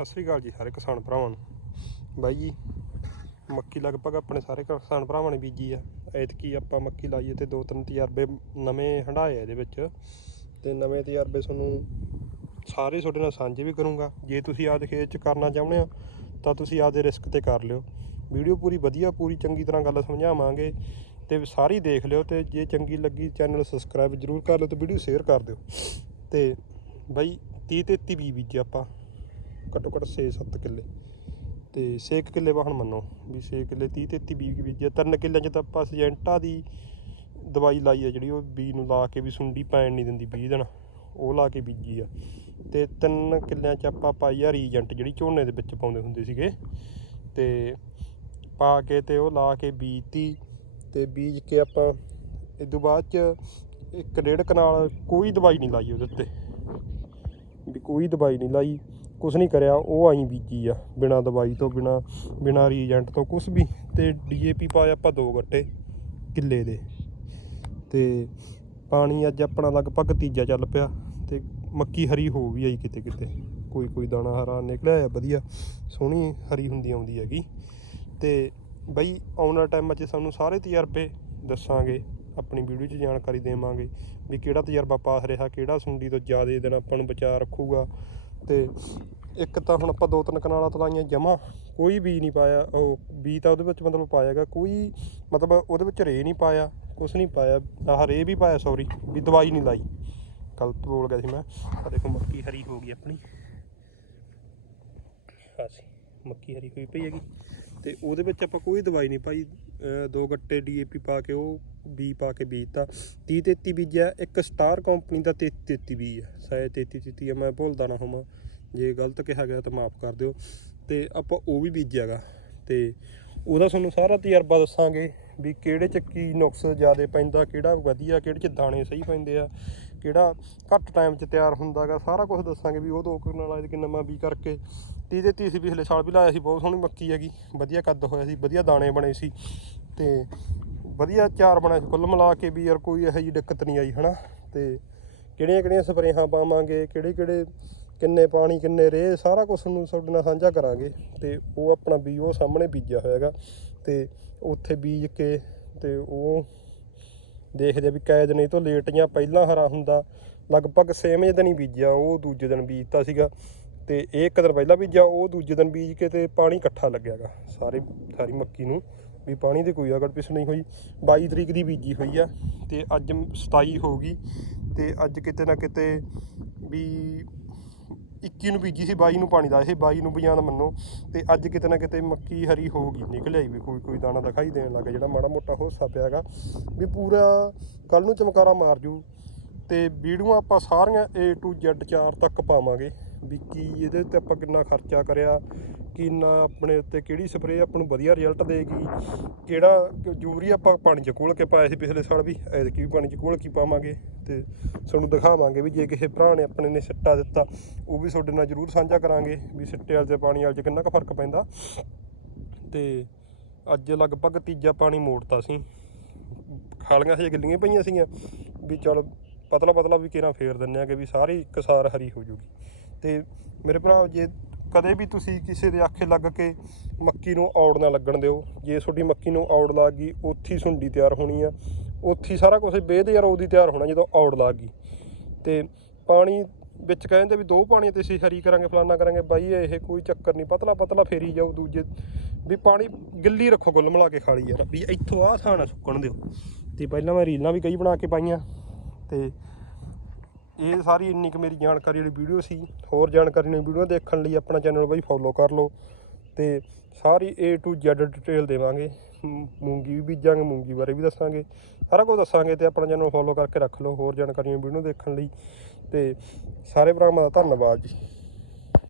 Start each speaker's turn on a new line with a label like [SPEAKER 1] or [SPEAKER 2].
[SPEAKER 1] ਸਤਿ ਸ੍ਰੀ ਅਕਾਲ ਜੀ ਸਾਰੇ ਕਿਸਾਨ ਭਰਾਵਾਂ ਨੂੰ। ਬਾਈ ਜੀ, ਮੱਕੀ ਲਗਭਗ ਆਪਣੇ ਸਾਰੇ ਕਿਸਾਨ ਭਰਾਵਾਂ ਨੇ ਬੀਜੀ ਆ। ਐਤਕੀ ਆਪਾਂ ਮੱਕੀ ਲਾਈਏ ਤੇ ਦੋ ਤਿੰਨ ਤਜਰਬੇ ਨਵੇਂ ਹੰਡਾਏ ਇਹਦੇ ਵਿੱਚ ਤੇ ਨਵੇਂ ਤਜਰਬੇ ਤੁਹਾਨੂੰ ਸਾਰੇ ਤੁਹਾਡੇ ਨਾਲ ਸਾਂਝੇ ਵੀ ਕਰੂੰਗਾ। ਜੇ ਤੁਸੀਂ ਆਪਦੇ ਖੇਤ 'ਚ ਕਰਨਾ ਚਾਹੁੰਦੇ ਹੋ, ਤਾਂ ਤੁਸੀਂ ਆਪਦੇ ਰਿਸਕ ਤੇ ਕਰ ਲਿਓ। ਵੀਡੀਓ ਪੂਰੀ ਵਧੀਆ, ਪੂਰੀ ਚੰਗੀ ਤਰ੍ਹਾਂ ਗੱਲ ਸਮਝਾਵਾਂਗੇ ਤੇ ਸਾਰੀ ਦੇਖ ਲਿਓ ਤੇ ਜੇ ਚੰਗੀ ਲੱਗੀ ਚੈਨਲ ਸਬਸਕ੍ਰਾਈਬ ਜਰੂਰ ਕਰ ਲਿਓ ਤੇ ਵੀਡੀਓ ਸ਼ੇਅਰ ਕਰ ਦਿਓ। ਤੇ ਬਾਈ 30 33 ਬੀ ਬੀਜੇ ਆਪਾਂ। ਘੱਟੋ ਘੱਟ 6-7 ਕਿੱਲੇ। ਤੇ 6 ਕਿੱਲੇ ਵਾਹਣ ਮੰਨੋ ਵੀ 6 ਕਿੱਲੇ 30 33 ਬੀ ਬੀਜੇ ਤਿੰਨ ਕਿੱਲਿਆਂ 'ਚ ਤਾਂ ਆਪਾਂ ਸਜੈਂਟਾ ਦੀ ਦਵਾਈ ਲਾਈ ਆ ਜਿਹੜੀ ਉਹ ਬੀ ਨੂੰ ਲਾ ਕੇ ਵੀ ਸੁੰਡੀ ਪੈਣ ਨਹੀਂ ਦਿੰਦੀ 20 ਦਿਨ ਉਹ ਲਾ ਕੇ ਬੀਜੀ ਆ। ਤੇ ਤਿੰਨ ਕਿੱਲਿਆਂ 'ਚ ਆਪਾਂ ਪਾਈ ਆ ਰੀਜੈਂਟ ਜਿਹੜੀ ਝੋਨੇ ਦੇ ਵਿੱਚ ਪਾਉਂਦੇ ਹੁੰਦੇ ਸੀਗੇ। ਤੇ ਪਾ ਕੇ ਤੇ ਉਹ ਲਾ ਕੇ ਬੀਜਤੀ। ਤੇ ਬੀਜ ਕੇ ਆਪਾਂ ਇਸ ਤੋਂ ਬਾਅਦ 'ਚ ਇੱਕ ਡੇਢ ਕਨਾਲ ਕੋਈ ਦਵਾਈ ਨਹੀਂ ਲਾਈ ਉਹਦੇ ਉੱਤੇ। ਵੀ ਕੋਈ ਦਵਾਈ ਨਹੀਂ ਲਾਈ। ਕੁਛ ਨਹੀਂ ਕਰਿਆ, ਉਹ ਆਈ ਬੀਜੀ ਆ, ਬਿਨਾ ਦਵਾਈ ਤੋਂ, ਬਿਨਾ ਬਿਨਾ ਰੀਜੈਂਟ ਤੋਂ ਕੁਛ ਵੀ। ਤੇ ਡੀਏਪੀ ਪਾਇਆ ਆਪਾਂ ਦੋ ਗੱਟੇ ਕਿੱਲੇ ਦੇ। ਤੇ ਪਾਣੀ ਅੱਜ ਆਪਣਾ ਲਗਭਗ ਤੀਜਾ ਚੱਲ ਪਿਆ, ਤੇ ਮੱਕੀ ਹਰੀ ਹੋ ਵੀ ਆਈ ਕਿਤੇ ਕਿਤੇ। ਕੋਈ ਕੋਈ ਦਾਣਾ ਹਰਾ ਨਿਕਲਿਆ ਆ ਵਧੀਆ। ਸੋਹਣੀ ਹਰੀ ਹੁੰਦੀ ਆਉਂਦੀ ਹੈਗੀ। ਤੇ ਬਈ, ਆਉਣ ਵਾਲੇ ਟਾਈਮ 'ਚ ਸਾਨੂੰ ਸਾਰੇ ਤਜਰਬੇ ਦੱਸਾਂਗੇ, ਆਪਣੀ ਵੀਡੀਓ 'ਚ ਜਾਣਕਾਰੀ ਦੇਵਾਂਗੇ ਵੀ ਕਿਹੜਾ ਤਜਰਬਾ ਪਾਸ ਰਿਹਾ, ਕਿਹੜਾ ਸੁੰਡੀ ਤੋਂ ਜ਼ਿਆਦਾ ਦਿਨ ਆਪਾਂ ਨੂੰ ਬਚਾ ਰੱਖੂਗਾ। ਤੇ ਇੱਕ ਤਾਂ ਹੁਣ ਆਪਾਂ ਦੋ ਤਿੰਨ ਕਨਾਲਾਂ ਤੋਂ ਲਾਈਆਂ ਜਮਾ, ਕੋਈ ਬੀ ਨਹੀਂ ਪਾਇਆ, ਉਹ ਬੀ ਤਾਂ ਉਹਦੇ ਵਿੱਚ ਮਤਲਬ ਪਾਇਆਗਾ ਕੋਈ ਮਤਲਬ ਉਹਦੇ ਵਿੱਚ ਰੇ ਨਹੀਂ ਪਾਇਆ, ਕੁਛ ਨਹੀਂ ਪਾਇਆ, ਆਹ ਰੇ ਵੀ ਪਾਇਆ ਸੌਰੀ ਵੀ ਦਵਾਈ ਨਹੀਂ ਲਾਈ। ਗਲਤ ਬੋਲ ਗਿਆ ਸੀ ਮੈਂ ਆ ਦੇਖੋ ਮੱਕੀ ਹਰੀ ਹੋ ਗਈ ਆਪਣੀ। ਹਾਂ ਮੱਕੀ ਹਰੀ ਹੋਈ ਪਈ ਹੈਗੀ, ਤੇ ਉਹਦੇ ਵਿੱਚ ਆਪਾਂ ਕੋਈ ਦਵਾਈ ਨਹੀਂ ਪਾਈ ਦੋ ਗੱਟੇ ਡੀਏਪੀ ਪਾ ਕੇ, ਉਹ ਬੀ ਪਾ ਕੇ ਬੀਜਤਾ। 30 33 ਬੀਜਿਆ, ਇੱਕ ਸਟਾਰ ਕੰਪਨੀ ਦਾ 33 33 ਬੀਜ ਹੈ ਸ਼ਾਇਦ 33 33 ਆ, ਮੈਂ ਭੁੱਲਦਾ ਨਾ ਹੋਵਾਂ। ਜੇ ਗਲਤ ਕਿਹਾ ਗਿਆ ਤਾਂ ਮਾਫ ਕਰ ਦਿਓ। ਤੇ ਆਪਾਂ ਉਹ ਵੀ ਬੀਜਿਆਗਾ। ਤੇ ਉਹਦਾ ਤੁਹਾਨੂੰ ਸਾਰਾ ਤਜਰਬਾ ਦੱਸਾਂਗੇ ਵੀ ਕਿਹੜੇ ਚ ਕੀ ਨੁਕਸ ਜ਼ਿਆਦਾ ਪੈਂਦਾ, ਕਿਹੜਾ ਵਧੀਆ, ਕਿਹੜੇ ਚ ਦਾਣੇ ਸਹੀ ਪੈਂਦੇ ਆ, ਕਿਹੜਾ ਘੱਟ ਟਾਈਮ 'ਚ ਤਿਆਰ ਹੁੰਦਾਗਾ। ਸਾਰਾ ਕੁਝ ਦੱਸਾਂਗੇ ਵੀ ਉਹ ਦੋ ਕਰਨਾਲ ਵਾਲੇ ਕਿ ਨਵਾਂ ਬੀ ਕਰਕੇ। 30 ਦੇ 30 ਸੀ ਪਿਛਲੇ ਸਾਲ ਵੀ ਲਾਇਆ ਸੀ, ਬਹੁਤ ਸੋਹਣੀ ਮੱਕੀ ਹੈਗੀ। ਵਧੀਆ ਕੱਦ ਹੋਇਆ ਸੀ, ਵਧੀਆ ਦਾਣੇ ਬਣੇ ਸੀ। ਤੇ ਵਧੀਆ ਚਾਰ ਬਣਿਆ ਸੀ, ਕੁੱਲ ਮਿਲਾ ਕੇ ਵੀ ਯਾਰ ਕੋਈ ਇਹੋ ਜਿਹੀ ਦਿੱਕਤ ਨਹੀਂ ਆਈ, ਹਨਾ। ਤੇ ਕਿਹੜੀਆਂ ਕਿਹੜੀਆਂ ਸਪਰੇਹਾਂ ਪਾਵਾਂਗੇ ਕਿਹੜੇ ਕਿਹੜੇ ਕਿੰਨੇ ਪਾਣੀ, ਕਿੰਨੇ ਰੇ, ਸਾਰਾ ਕੁਝ ਨੂੰ ਤੁਹਾਡੇ ਨਾਲ ਸਾਂਝਾ ਕਰਾਂਗੇ ਤੇ ਉਹ ਆਪਣਾ ਬੀਜ ਉਹ ਸਾਹਮਣੇ ਬੀਜਿਆ ਹੋਇਆਗਾ ਤੇ ਉੱਥੇ ਬੀਜ ਕੇ ਤੇ ਉਹ ਦੇਖਦੇ ਆ ਵੀ ਦਿਨ ਇਹ ਤੋਂ ਲੇਟ ਜਾਂ ਪਹਿਲਾਂ ਹਰਾ ਹੁੰਦਾ, ਲਗਭਗ ਸੇਮ ਦਿਨ ਹੀ ਬੀਜਿਆ, ਉਹ ਦੂਜੇ ਦਿਨ ਬੀਜਤਾ ਸੀਗਾ ਤੇ ਇਹ ਇੱਕ ਦਿਨ ਪਹਿਲਾਂ ਬੀਜਿਆ, ਉਹ ਦੂਜੇ ਦਿਨ ਬੀਜ ਕੇ ਤੇ ਪਾਣੀ ਇਕੱਠਾ ਲੱਗਿਆਗਾ ਸਾਰੇ, ਸਾਰੀ ਮੱਕੀ ਨੂੰ ਵੀ ਪਾਣੀ ਦੀ ਕੋਈ ਅਗੜ ਪਿਸ ਨਹੀਂ ਹੋਈ 22 ਤਰੀਕ ਦੀ ਬੀਜੀ ਹੋਈ ਆ ਤੇ ਅੱਜ 27 ਹੋ ਗਈ ਤੇ ਅੱਜ ਕਿਤੇ ਨਾ ਕਿਤੇ ਵੀ 21 ਨੂੰ ਬੀਜੀ ਸੀ 22 ਨੂੰ ਪਾਣੀ ਦਾ ਇਹ 22 ਨੂੰ ਬਿਆਨ ਮੰਨੋ। ਤੇ ਅੱਜ ਕਿਤੇ ਨਾ ਕਿਤੇ ਮੱਕੀ, ਹਰੀ ਹੋ ਗਈ ਨਿਕਲ ਆਈ ਵੀ ਕੋਈ ਕੋਈ ਦਾਣਾ ਦਿਖਾਈ ਦੇਣ ਲੱਗਾ ਜਿਹੜਾ ਮਾੜਾ ਮੋਟਾ ਹੋਸਾ ਪਿਆਗਾ ਵੀ ਪੂਰਾ ਕੱਲ ਨੂੰ ਚਮਕਾਰਾ ਮਾਰ ਜੂ। ਤੇ ਵੀਡੀਓ ਆਪਾਂ ਸਾਰੀਆਂ A to Z 4 ਤੱਕ ਪਾਵਾਂਗੇ। ਵੀ ਕੀ ਇਹਦੇ ਤੇ ਆਪਾਂ ਕਿੰਨਾ ਖਰਚਾ ਕਰਿਆ, ਕਿੰਨਾ ਆਪਣੇ ਉੱਤੇ ਕਿਹੜੀ ਸਪਰੇਅ ਆਪਾਂ ਨੂੰ ਵਧੀਆ ਰਿਜ਼ਲਟ ਦੇਗੀ, ਕਿਹੜਾ ਯੂਰੀਆ ਆਪਾਂ ਪਾਣੀ 'ਚ ਘੋਲ ਕੇ ਪਾਇਆ ਸੀ ਪਿਛਲੇ ਸਾਲ ਵੀ, ਐਤਕੀ ਵੀ ਪਾਣੀ 'ਚ ਘੋਲ ਕੇ ਪਾਵਾਂਗੇ ਤੇ ਤੁਹਾਨੂੰ ਦਿਖਾਵਾਂਗੇ ਵੀ ਜੇ ਕਿਸੇ ਭਰਾ ਨੇ ਆਪਣੇ ਨੇ ਸਿੱਟਾ ਦਿੱਤਾ, ਉਹ ਵੀ ਤੁਹਾਡੇ ਨਾਲ ਜ਼ਰੂਰ ਸਾਂਝਾ ਕਰਾਂਗੇ ਵੀ ਸਿੱਟੇ ਵਾਲੇ ਤੇ ਪਾਣੀ ਵਾਲੇ 'ਚ ਕਿੰਨਾ ਕੁ ਫ਼ਰਕ ਪੈਂਦਾ। ਤੇ ਅੱਜ ਲਗਭਗ ਤੀਜਾ ਪਾਣੀ ਮੋੜਤਾ ਸੀ। ਖਾਲੀਆਂ ਸੀ ਗਿੱਲੀਆਂ ਪਈਆਂ ਸੀਗੀਆਂ, ਵੀ ਚਲ ਪਤਲਾ ਪਤਲਾ ਵੀ ਕਿਹਨਾਂ ਫੇਰ ਦਿੰਨੇ ਆ ਕਿ ਵੀ ਸਾਰੀ ਇੱਕਸਾਰ ਹਰੀ ਹੋ ਜੂਗੀ। ਤੇ ਮੇਰੇ ਭਰਾ, ਜੇ ਕਦੇ ਵੀ ਤੁਸੀਂ ਕਿਸੇ ਦੇ ਆਖੇ ਲੱਗ ਕੇ ਮੱਕੀ ਨੂੰ ਔੜ ਨਾ ਲੱਗਣ ਦਿਓ, ਜੇ ਤੁਹਾਡੀ ਮੱਕੀ ਨੂੰ ਔੜ ਲੱਗ ਗਈ, ਉੱਥੀ ਸੁੰਡੀ ਤਿਆਰ ਹੋਣੀ ਆ। ਉੱਥੀ ਸਾਰਾ ਕੁਝ ਬੇਦ ਯਾਰ ਉਹਦੀ ਤਿਆਰ ਹੋਣਾ ਜਦੋਂ ਔੜ ਲੱਗ ਗਈ। ਤੇ ਪਾਣੀ ਵਿੱਚ ਕਹਿੰਦੇ ਵੀ ਦੋ ਪਾਣੀ ਤੇ ਅਸੀਂ ਹਰੀ ਕਰਾਂਗੇ, ਫਲਾਨਾ ਕਰਾਂਗੇ, ਬਾਈ ਇਹ ਕੋਈ ਚੱਕਰ ਨਹੀਂ, ਪਤਲਾ ਪਤਲਾ ਫੇਰੀ ਜਾਊ ਦੂਜੇ, ਵੀ ਪਾਣੀ ਗਿੱਲੀ ਰੱਖੋ ਗੁੱਲ ਮਿਲਾ ਕੇ ਖਾਲੀ ਯਾਰ, ਵੀ ਇੱਥੋਂ ਆਹ ਥਾਂ ਨਾ ਸੁੱਕਣ ਦਿਓ। ਤੇ ਪਹਿਲਾਂ ਮੈਂ ਰੀਲਾਂ ਵੀ ਕਈ ਬਣਾ ਕੇ ਪਾਈਆਂ, ਤੇ ਇਹ ਸਾਰੀ ਇੰਨੀ ਕੁ ਮੇਰੀ ਜਾਣਕਾਰੀ ਵਾਲੀ ਵੀਡੀਓ ਸੀ, ਹੋਰ ਜਾਣਕਾਰੀ ਵਾਲੀ ਵੀਡੀਓ ਦੇਖਣ ਲਈ ਆਪਣਾ ਚੈਨਲ ਬਾਈ ਫੋਲੋ ਕਰ ਲਓ ਤੇ ਸਾਰੀ A to Z ਡਿਟੇਲ ਦੇਵਾਂਗੇ ਮੂੰਗੀ ਵੀ ਬੀਜਾਂਗੇ, ਮੂੰਗੀ ਬਾਰੇ ਵੀ ਦੱਸਾਂਗੇ, ਸਾਰਾ ਕੁਝ ਦੱਸਾਂਗੇ ਤੇ ਆਪਣਾ ਚੈਨਲ ਫੋਲੋ ਕਰਕੇ ਰੱਖ ਲਓ, ਹੋਰ ਜਾਣਕਾਰੀਆਂ ਵੀਡੀਓ ਦੇਖਣ ਲਈ ਤੇ ਸਾਰੇ ਭਰਾਵਾਂ ਦਾ ਧੰਨਵਾਦ ਜੀ।